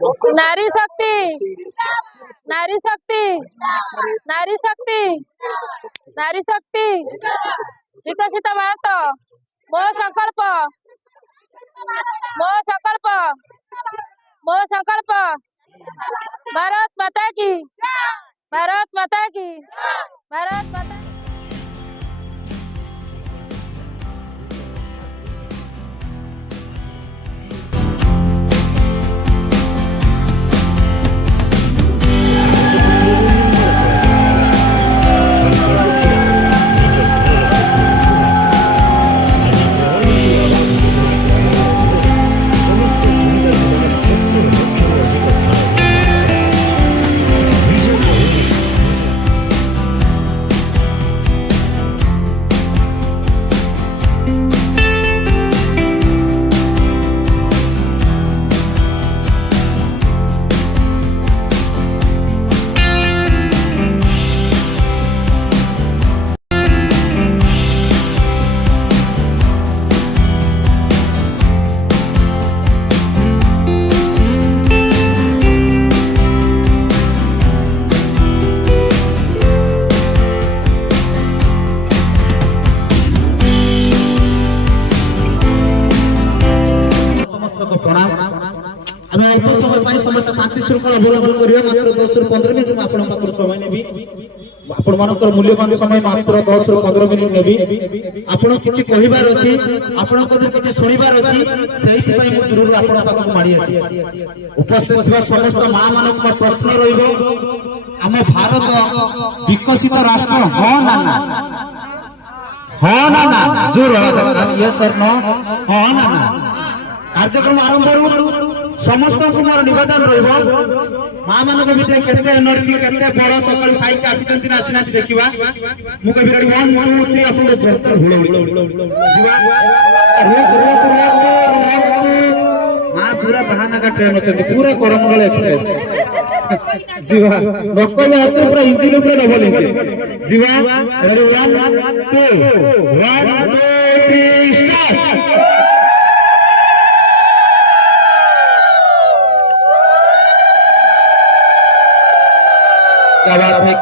नारी शक्ति, नारी शक्ति, नारी शक्ति, नारी शक्ति, विकसित भारत मो संकल्प, मो संकल्प, मो संकल्प। भारत माता की, भारत माता की, भारत माता। अल्प समय समस्त शांति श्रृंखला अवलंबन करिए मात्र 10 रु 15 मिनिट आपण पाकर समय नेबी आपण मानकर मूल्यवान समय मात्र 10 रु 15 मिनिट नेबी आपण किछि कहिबार अछि आपण को किछि सुनिबार अछि सेहि पय मु जरूर आपण पाकर माडी आसी उपस्थित थिबा समस्त मां मानक प्रश्न रहिबो हम भारत विकसित राष्ट्र हो ना ना हो ना ना जरूर यस सर नो हो ना ना कार्यक्रम आरंभ करू समस्त मोर निवेदन रहिबो मां मानक भितर केते एनर्जी केते बड़ सकाळ खाइ के आसीतंती ना आसीना देखिबा मु कहि रेडी 1 2 3 आपण जोरदार हुळहुळी जीवा मां पूरा बहाना का ट्रेन अछि पूरा करमंगल एक्सप्रेस जीवा लोक में हाथ पूरा इंजन ऊपर डबल इंजन जीवा रेडी 1 2 1 2 3 स्टार्ट।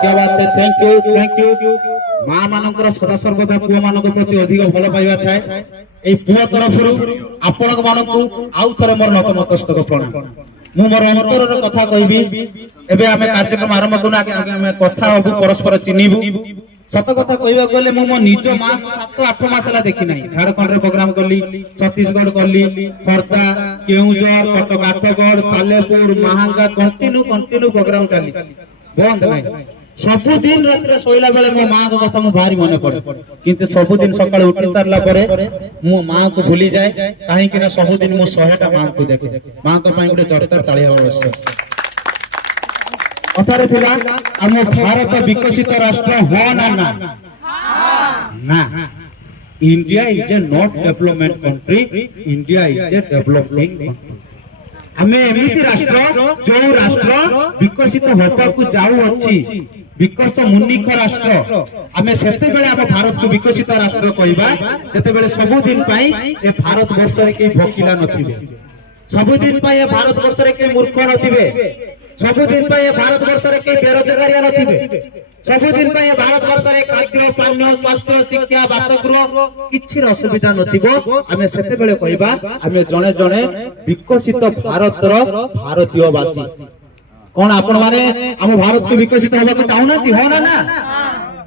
क्या बात है थैंक यू मां मानकर सदा सर्वदा पुआ मानक प्रति अधिक भल पाइबा थाए ए पुआ तरफ आपण मानक आउ थरे मोर नतमस्तक प्रणाम मु मोर अंतर रे कथा कहबी एबे हमें कार्यक्रम आरंभ करना आगे हमें कथा होबु परस्पर चिन्हिबु सत कथा कहबा गले मु मो निज मां 7-8 मास ला देखि नाही झारखंड रे प्रोग्राम करली छत्तीसगढ़ करली खर्दा केउझर कटक आठगढ़ सालेपुर महांगा कंटिन्यू प्रोग्राम चली बंद नहीं सबुदिन रात्रे सोइला बेले मो मां को कथा मु भारी मने पड़े किंतु सबुदिन सकाळ उठी सारला परे मो मां को भूली जाए काहे कि ना सबुदिन मो 100 टा मां को देखे मां को पई गुटे जोरदार ताली आवश्यक कथारे थिला हम भारत विकसित राष्ट्र हो ना ना ना India is a not development country India is a developing country हमें एमती राष्ट्र जो राष्ट्र विकसित होता को जाऊ अच्छी विकस मुनिख राष्ट्र हमें सेते बेले हम भारत को विकसित राष्ट्र कहबा जते बेले सब दिन पाई ए भारत वर्ष रे के भोकिला नथिबे सब दिन पाई ए भारत वर्ष रे के मूर्ख नथिबे सब दिन पाई ए भारत वर्ष रे के बेरोजगारी नथिबे सब दिन पाई ए भारत वर्ष रे खाद्य पानीय स्वास्थ्य शिक्षा बासगृह किछि असुविधा नथिबो हमें सेते बेले कहबा हमें जणे जणे विकसित भारत रो भारतीय वासी कोन आपण माने हम भारत को विकसित होबा को चाहू नाथि हो ना ना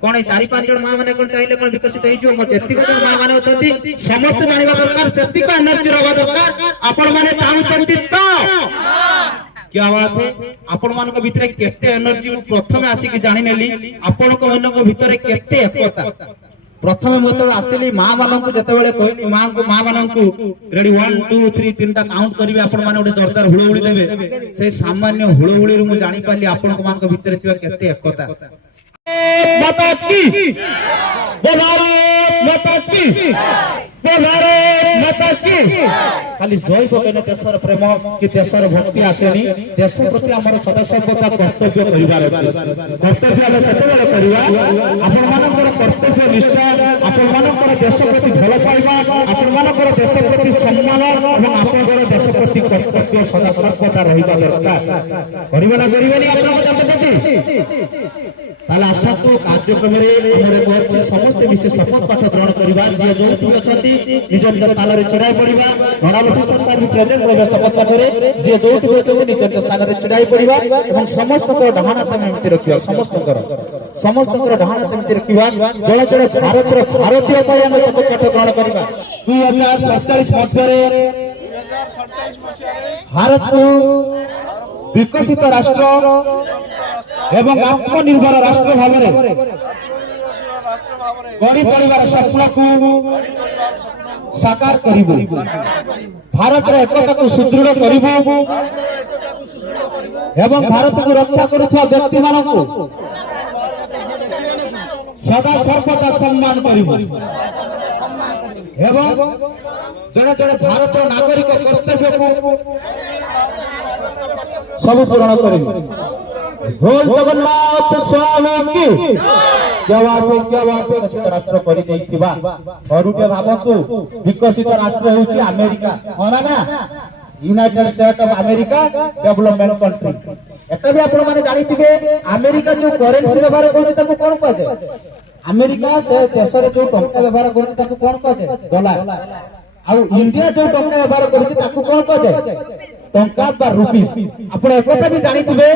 कोन 4-5 जण मां माने कोन चाहिले कोन विकसित हेइ जो हम जेतिक जण मां माने अछथि समस्त जानिबा दरकार सेतिक एनर्जी रहबा दरकार आपण माने चाहू छथि तो क्या बात है आपण मानक भितरे केते एनर्जी प्रथम आसी कि जानि नेली आपण को मनक भितरे केते एकता प्रथम मत आसिली मां मानक जते बेले कहली मां मानक रेडी 1 2 3 3 टा काउंट करिवे आपण माने ओडे जोरदार हुळहुळी देबे से सामान्य हुळहुळी रु मु जानि पाली आपण मानक भितरे थिबा केते एकता माता की भारत माता की भारत माता की खाली जय कहने देशर प्रेम कि देशर भक्ति आसेनी देश प्रति आमर सदासर्वदा कर्तव्य करिवार अछि कर्तव्य हम सेतेबेले करिवा आपण मानकर कर्तव्य निष्ठा आपण मानकर देश प्रति भल पाइबा आपण मानकर देश प्रति सम्मान एवं आपनकर देश प्रति कर्तव्य सदासर्वदा रहिबा दरकार करिबा ना करिबानी आपन देश प्रति ताला आसातु कार्यक्रम रे हमरे कहछि समस्त मिसे शपथ पाठ ग्रहण करिबा जे जो अछंती निज निज स्थान रे छड़ाई पड़िबा गणावती सरकार भी प्रेजेंट रहबे शपथ पाठ रे जे जोठी होचंती निज निज स्थान रे छड़ाई पड़िबा एवं समस्त को ढाणा तमेंती रखिबा समस्त को ढाणा तमेंती रखिबा जळ जळ भारत रो भारतीय पाई हम शपथ पाठ ग्रहण करिबा 2047 मध्य भारत को विकसित राष्ट्र एवं आत्मनिर्भर राष्ट्र भाव गढ़ी तोड़ार सपना को साकार करिबु भारत एकता को सुदृढ़ करिबु एवं भारत को रक्षा करुवा व्यक्ति मानक सदा सर्वदा सम्मान करिबु एवं जड़े जड़े भारत नागरिक कर्तव्य को सब पूरण करिबु बोल जगन्नाथ स्वामी की क्या बात विकसित राष्ट्र कर देइथिबा अरुटे भाबतु विकसित राष्ट्र होउची अमेरिका होना ना United state of America development country एटा भी आपण माने जानिथिबे अमेरिका जो करेंसी व्यवहार करते ताको कोन कहै छै अमेरिका जे देश रे जो टंका व्यवहार करते ताको कोन कहै छै डॉलर आ इंडिया जो टंका व्यवहार करते ताको कोन कहै छै टंका बा रुपीस आपण एकता भी जानिथिबे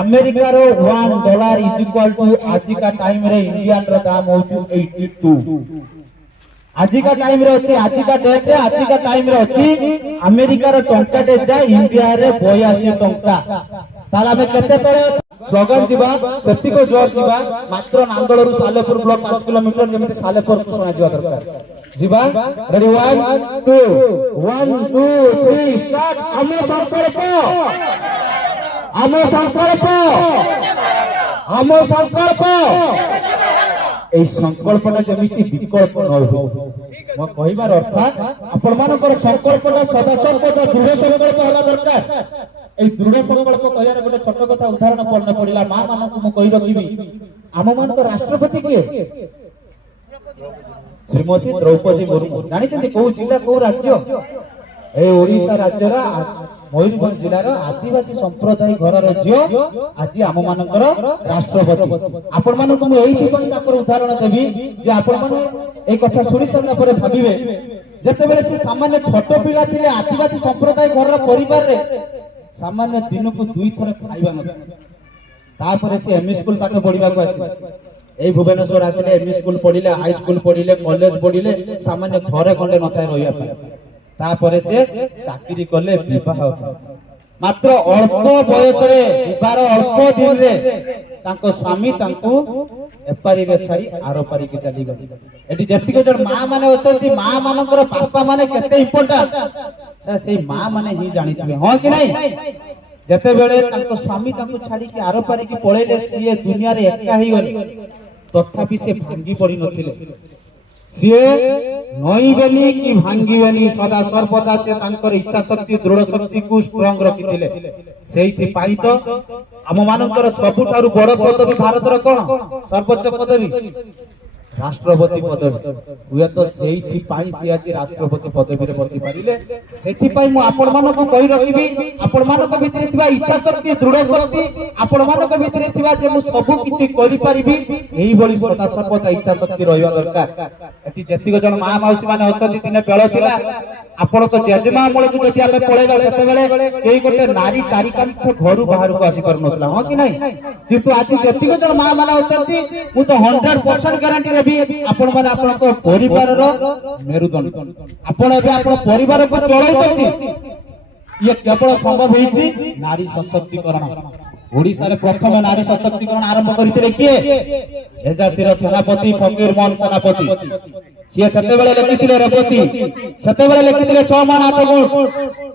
अमेरिका रो $1 इज इक्वल टू आज का टाइम रे इंडियन रो दाम होची 82 आज का टाइम रे अछि आज का डेट रे आज का टाइम रे अछि अमेरिका रो टंका दे जा इंडिया रे 82 टंका ताला में केते तळे स्लोगन जीवा सेति को जोर जीवा मात्र नांदळ रु सालेपुर ब्लॉक 5 किलोमीटर जेमिति सालेपुर को सुना जीवा दरकार जीवा रेडी 1 2 3 स्टार्ट हम संकल्प এই সংকল্পটা যেমিতি বিকল্প ন हो म কহিবার অর্থাৎ আপন মানকৰ সংকল্পটা সদা সর্বদা দৃঢ় সংকল্প হলা দরকার এই দৃঢ় সংকল্প কহিয়ার গোটে ছোট কথা উদাহରଣ পড়নে পড়িলা মা মানকু म কहि रखिबी आम मानक राष्ट्रपति किए श्रीमती द्रौपदी मुर्मू जानिछन्ती को जिला को राज्य ए ओडिशा राज्यर मयूरभंज जिलार आदिवासी संप्रदाय घर झियो आज आम मानकर राष्ट्रपति आपण मानक मु एइथि पई तापर उदाहरण देबी जे आपण माने ए कथा सुनि सारला परे भाबिबे जते बेले से सामान्य छोट पिला थिले आदिवासी संप्रदाय घर परिवार रे सामान्य दिन को 2 थर खाइबा न तापर से एमई स्कूल पाठ पढिबा को आसी ए भुवनेश्वर आसिले एमई स्कूल पढिले हाई स्कूल पढिले कॉलेज पढिले सामान्य घरे खंडे नथाय रहिया पाए तापरे से चाकरी करले विवाह मात्र अल्प बयस रे विवाह अल्प दिन रे तांको स्वामी तांको एपारी रे छाई आरो पारी के चली गई एटी जतिक जण मां माने अछंती मां मानकर पापा माने केते इंपोर्टेंट से मां माने ही जानिथिबे हो कि नहीं जते बेले तांको स्वामी तांको छाडी के आरो पारी के पळेले सिए दुनिया रे एका ही गली तथापि से भांगी पड़ी नथिले सिए नई बेली की भांगी बेली सदा सर्वदा से तांकर इच्छा शक्ति दृढ़ शक्ति को स्ट्रांग रखिथिले सेहि पाई तो हम मानकर सबुठारु बड़ पदवी भारत रो कोन सर्वोच्च पदवी राष्ट्रपति पदवी हुए तो सेहि पाई से आज राष्ट्रपति पदवी रे बसी पारिले सेहि पाई मु आपण मानको कहि रखिबी आपण मानक भितरे थिबा इच्छा शक्ति दृढ़ शक्ति आपण मानक भितरे थिबा जे मु सब किछि करि परिबी एही बळी सदा सर्वदा इच्छा शक्ति रहिबा दरकार एति जतिक जण मा माउसी माने अछति दिने बेळ थिला आपण को जेजेमा मूल को जति आमे पळेबा सेते बेले केही गोटे नारी चारि कांथ घरु बाहर को आसी कर नथला हो कि नहीं किंतु आज जतिक जण मा माने अछति मु तो 100% गारंटी देबी आपण माने आपण को परिवार रो मेरुदंड आपण एबे आपण परिवार को चलाउतंती ये केवल संभव होईची नारी सशक्तिकरण ओडिसा रे प्रथम नारी सशक्तिकरण आरंभ करिते किए एजातिर सेनापति फकीर मोहन सेनापति सिए सेते बेले लिखिथिले रेवती सेते बेले लिखिथिले 6 मान 8 गुण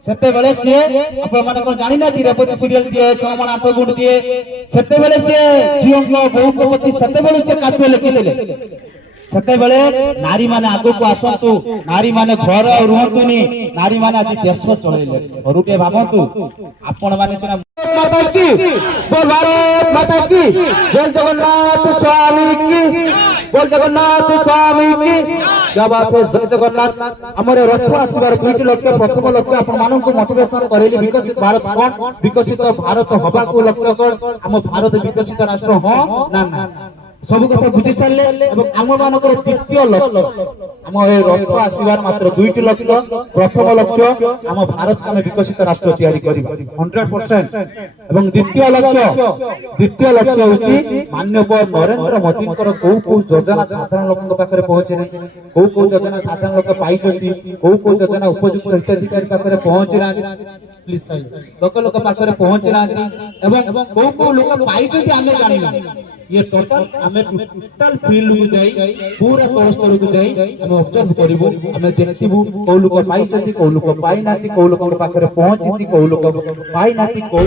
सेते बेले सिए आपण माने कोन जानि ना कि रेवती सीरियल दिए 6 मान 8 गुण दिए सेते बेले सिए जीवंग बहुपति सेते बेले से काव्य लिखिथिले ସେତେବେଳେ ନାରୀ ମାନେ ଆଗକୁ ଆସନ୍ତୁ, ନାରୀ ମାନେ ଘର ରୁହନ୍ତୁନି, ନାରୀ ମାନେ ଆଜି ଦେଶ ଚଳେଇଲେ। ଘରୁଟେ ଭାବନ୍ତୁ, ଆପଣ ମାନେ ସିନା ମାତା କି ବୋଲ, ଭାରତ ମାତା କି ବୋଲ, ଜଗନ୍ନାଥ ସ୍ୱାମୀ କି ବୋଲ, ଜଗନ୍ନାଥ ସ୍ୱାମୀ କି ଜୟ ବାପେ, ଜୟ ଜଗନ୍ନାଥ। ଆମର ରଥ ଆସିବାର 2ଟି ଲକ୍ଷ୍ୟ। ପ୍ରଥମ ଲକ୍ଷ୍ୟ ଆପଣ ମାନଙ୍କୁ ମୋଟିଭେସନ କରେଇଲି, ବିକଶିତ ଭାରତ କଣ, ବିକଶିତ ଭାରତ ହବାକୁ ଲକ୍ଷ୍ୟ କଣ, ଆମ ଭାରତ ବିକଶିତ ରାଷ୍ଟ୍ର ହଁ ନା ନା, ସବୁ କଥା ବୁଝି ସାରିଲେ। ଏବଂ ଆମ ମାନଙ୍କର ଦ୍ୱିତୀୟ ଲକ୍ଷ୍ୟ, ଆମ ଏ ରଥ ଆସିବାର ମାତ୍ର 2ଟି ଲକ୍ଷ୍ୟ। ପ୍ରଥମ ଲକ୍ଷ୍ୟ ଆମ ଭାରତକୁ ଆମେ ବିକଶିତ ରାଷ୍ଟ୍ର ତିଆରି କରିବା 100%। ଏବଂ ଦ୍ୱିତୀୟ ଲକ୍ଷ୍ୟ ହେଉଛି ମାନ୍ୟବର ନରେନ୍ଦ୍ର ମୋଦୀଙ୍କର କୋଉ କୋଉ ଯୋଜନା ସାଧାରଣ ଲୋକଙ୍କ ପାଖରେ ପହଞ୍ଚିନି, କୋଉ କୋଉ ଯୋଜନା ସାଧାରଣ ଲୋକ ପାଇଛନ୍ତି, କୋଉ କୋଉ ଯୋଜନା ଉପଯୁକ୍ତ ହିତାଧିକାରୀ ପାଖରେ ପହଞ୍ଚି ନାହାନ୍ତି, ଲୋକ ପାଖରେ ପହଞ୍ଚି ନାହାନ୍ତି, ଏବଂ କୋଉ କୋଉ ଲୋକ ପାଇଛନ୍ତି ଆମେ ଜାଣିନୁ। ये टोटल आमे टोटल फील्ड को जाई, पूरा तल स्तर को जाई हम ऑब्जर्व करिवो, हमें देखिबो को लोक पाई छथि, को लोक पाई नाथि, को लोक पाखरे पहुंची, को लोक पाई नाथि, को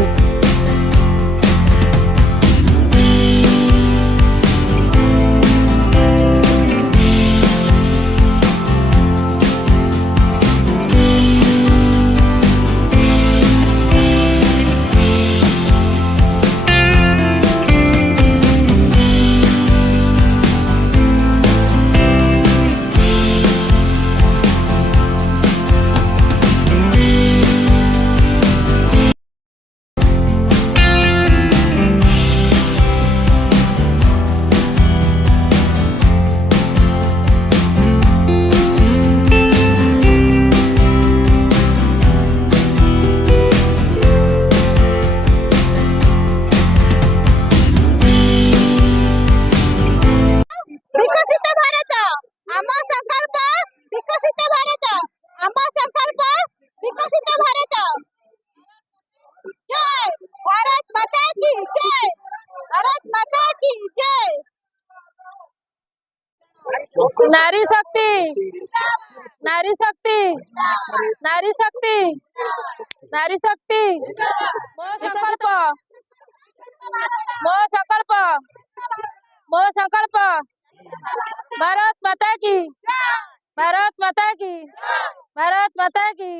विकसित भारत आम संकल्प, विकसित भारत आम संकल्प, विकसित भारत। जय भारत माता की जय, भारत माता की जय। नारी शक्ति, नारी शक्ति, नारी शक्ति, नारी शक्ति। मो संकल्प, मो संकल्प, मो संकल्प। भारत माता की, भारत माता की, भारत माता की।